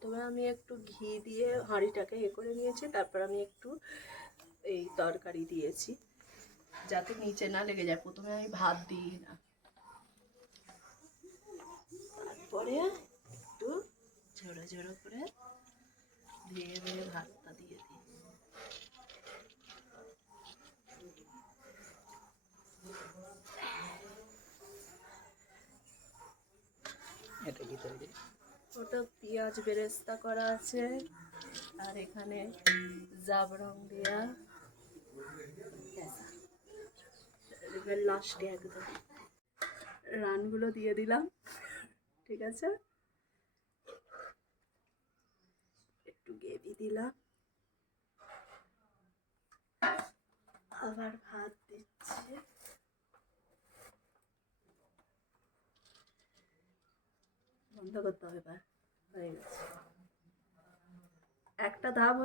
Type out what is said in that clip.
প্রথমে আমি একটু ঘি দিয়ে হাঁড়িটাকে করে নিয়েছি, তারপর আমি একটু এই তরকারি দিয়েছি যাতে নিচে না লেগে যায়। প্রথমে আমি ভাত দিই না, তারপরে একটু ঝোড়ো ঝোড়ো করে ধীরে ধীরে ভাতটা দিয়ে দিই। এটা কি তৈরি? ওটা পেঁয়াজ বেরেস্তা করা আছে, আর এখানে জাবরং দেয়া, এবার লাস্টে একদম রানগুলো দিয়ে দিলাম। ঠিক আছে, একটু গ্রেভি দিলাম, আবার ভাত দিচ্ছি। বন্ধ করতে হবে, এবার হয়ে গেছে একটা ধাপ।